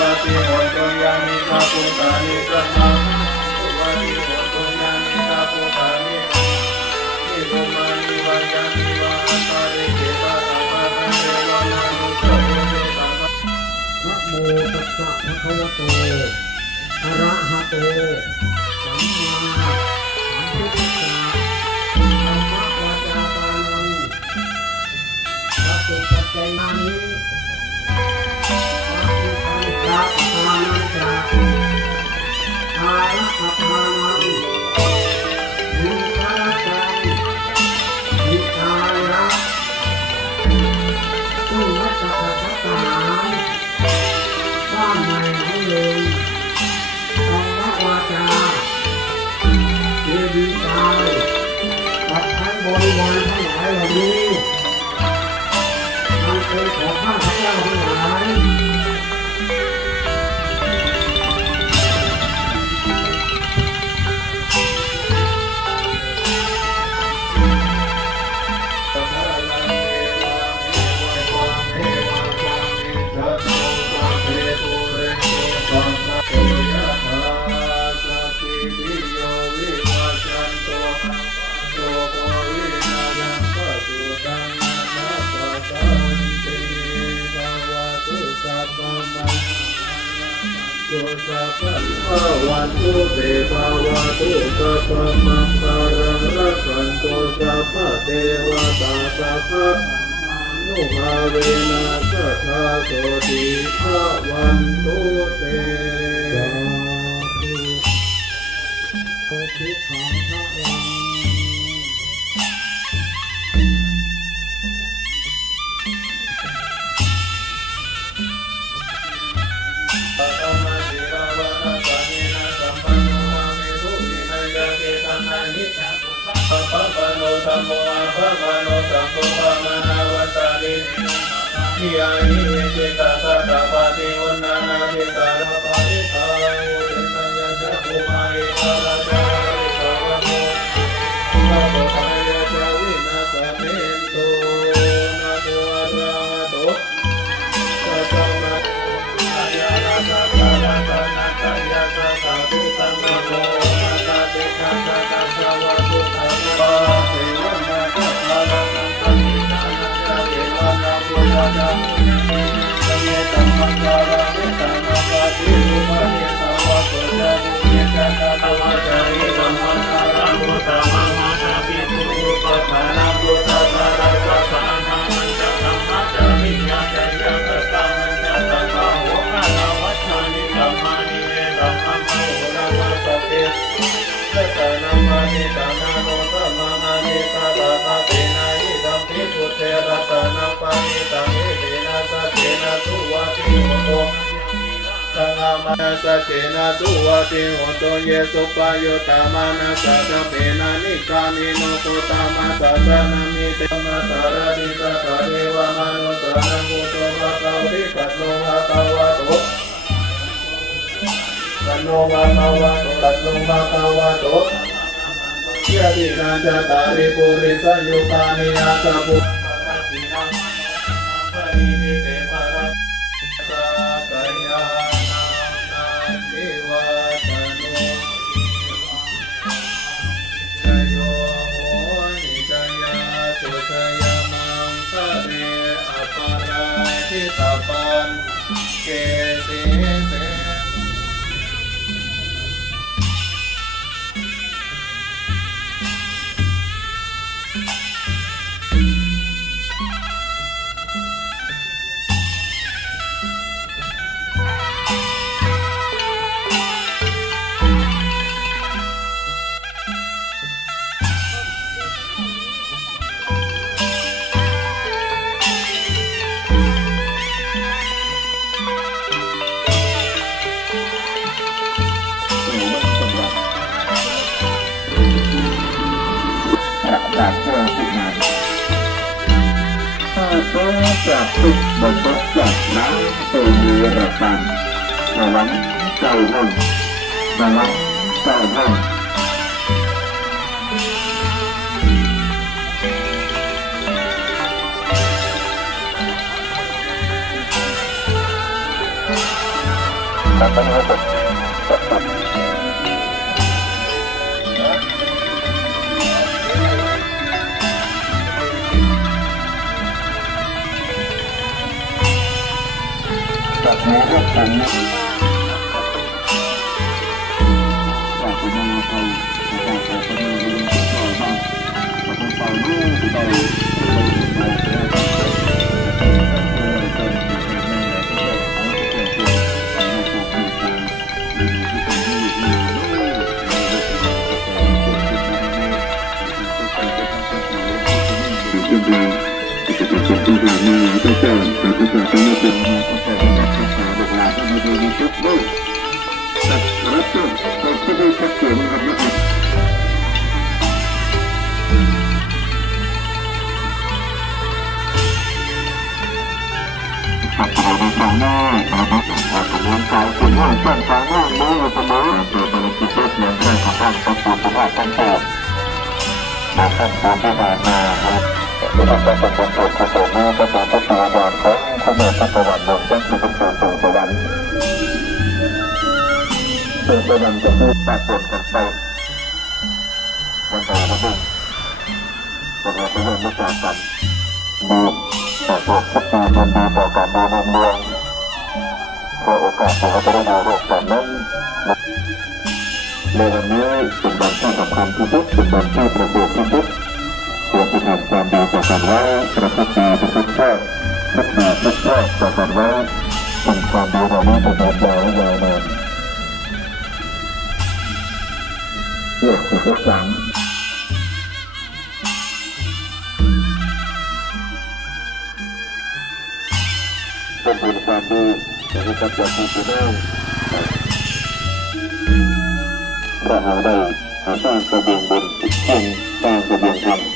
นะสุวัติโหตุยามิตาปุตตานิสัมมา วันตุเตภาวะตุสัพพมังคารังรักันโตสัพพะเทวตาสัพพะนุภาเวนัสทาโสติภาวันตุเตสาธุโอทิขังพระ สัมโมอะภะวะโนสัมโฆปะมะนาวัตตาลินิยานิเวเจตาสัตตะปะติอุณนานาภิสารปะริตาอุเทนยะจะภูมาเอตาราจา รัตนาปานิ ตังอเตนะสัจเจนะสุวัติโหโตสังฆมาสเตนะสุวัติโหตุเยสุปายุตามานะสัจเปนะนิกามิโนตุตามาสัสนามิเตมาสารดิสัตเทวมานุสานังกุตุภะคะวิปัสโนภะคะวะโตปันโนภะคะวะโตปัสโนภะคะวะโตยะตินันจตาริปุริสยุคานิอาสะปุ เประกาศเพื่อผู้งานถ้าโซ่จากทุกบนบกจากน้ำตัวมีระตันระวังเจ้าห้องระวังเจ้าห้องครับตอนนี้ก็ ผ่านมาหลายเจ้าแต่ก็จะเป็นเป็นก็จะเป็นนักศึกษาบุคลากรมาดูยูทูบด้วยแต่รับเจ้าก็ไม่ได้ชัดเจนนะครับนะครับกับเราในทางหน้านะครับออกกำลังกายเป็นว่าต้นทางหน้ามือเสมอเปิดบริษัทเพื่อเพียงแค่ของท่านต้องการสาพต้องกามาขั้นตอนที่ผ่านมาครับที่ต้องการเป็นจคนตรวจมือประสานพัฒนาการของคุณแม่พัฒวันบนต้นเป็นการส่งสวรรค์ส่งสวรรค์จะพูดปรากฏกันไปวันใดวันหนึ่งวันเราไปเริ่มรู้จักกันดีต่อตัวพัฒนาการดีต่ารดูในเมืองเพื่อโอกาสที่เราจะได้ดูโลกแบบนั้น ในวันนี้เป็นวันที่สำคัญที่สุดเป็นวันที่ประเสริฐที่สุด ควรจะทำความดีต่อกันไว้ประพฤติดีประพฤติชอบพัฒนาพัฒนาต่อกันไว้เป็นความดีเรานี้จะยืนยาวและยาวนานเพื่อสุขสันต์เป็นบุญความดีนะครับอย่าพูดไปได้ถ้าเราได้สร้างกระบียงบนเช่นสร้างกระบียงธรรม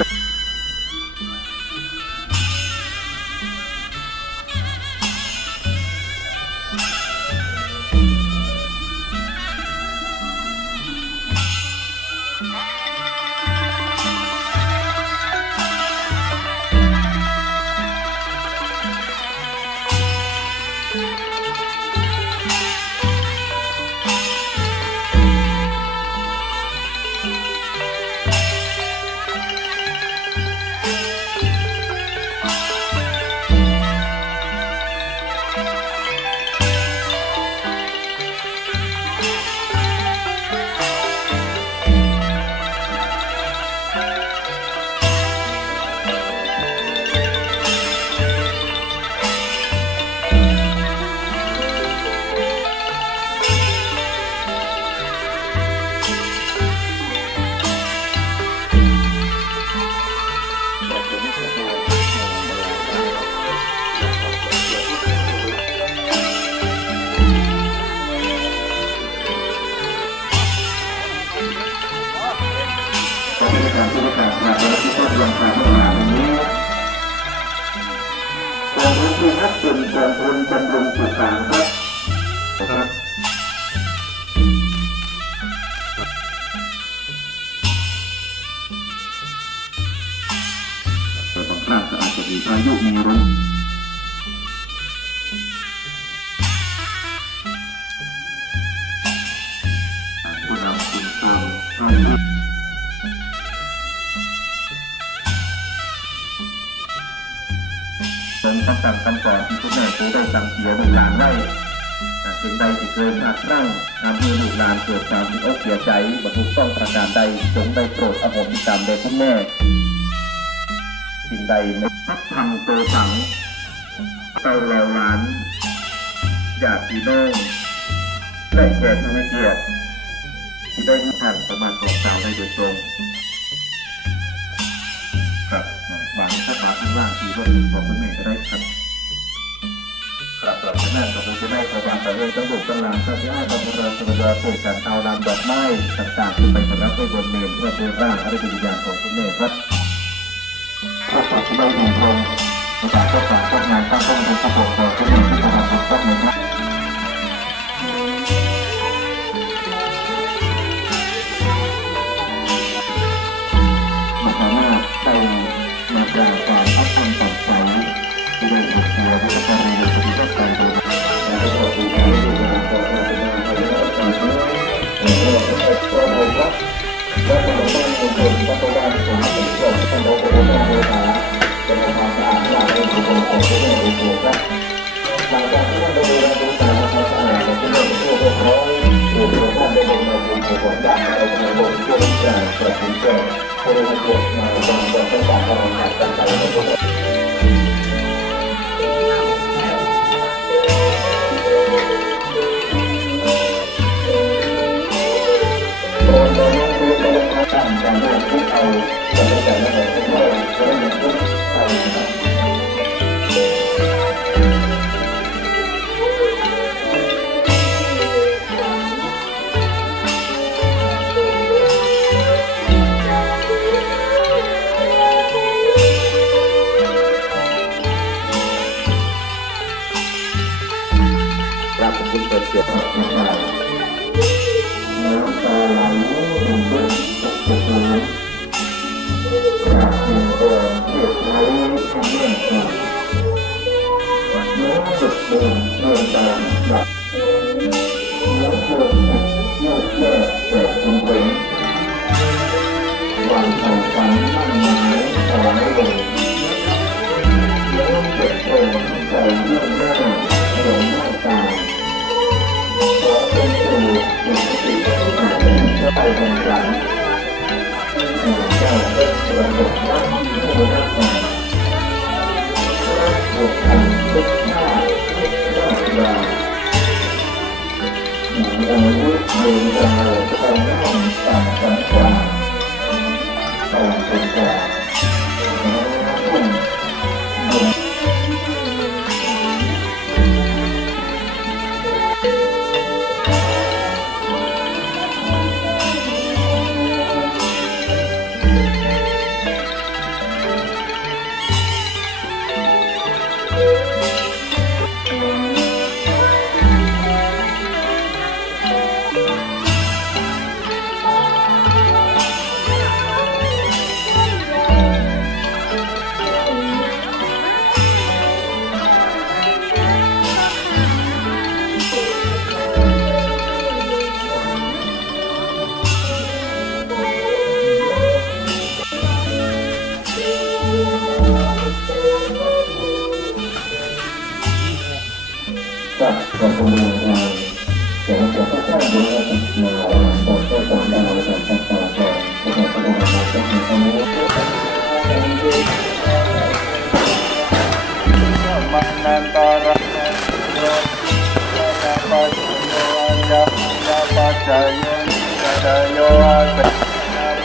อน อที่คุณแม่เคยได้สั่งเสียลูกหลานไว้แต่สิ่งใดที่เคยพลาดพลั้งทำให้ลูกหลานเกิดความเสียอกเสียใจบรรทุกต้องประการใดจงได้โปรดอโหสิกรรมแด่คุณแม่สิ่งใดไม่พัดทำตัวสังเตาเราหลานญาติพี่น้องและแขกผู้มีเกียรติที่ได้ให้ท่านสมารถบอกกล่าวได้โดยตรงครับวางข้อความข้างล่างที่รถของคุณแม่ก็ได้ครับ ครับหลังกนั้นก็คงจะได้ประวัติแต่เรื่องตั้งบุกตั้งหลังก็จะให้พระพุทธเจ้าเกิดการเอานดอกไม้ต่างๆขึ้นไปประดับไว้บนเมนเพื่อเป็นร่างอริยวิญญาณของคุณแม่ครับพระสัตว์ได้ยินตรงในการทดสอบทดงานตั้งต้นเป็นประโยชน์ต่อผู้อื่นที่กำลังถูกต้องนะครับมาสามารถได้มาจากการพัฒนาต่อใจ 共同打造一个美好的生活，共同构建一个和谐的家园。共同建设一个文明进步的国家。共同创造一个更加美好的未来。共同建设一个和谐的家园。共同建设一个文明进步的国家。共同创造一个更加美好的未来。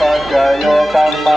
ปัจจโยกัมมา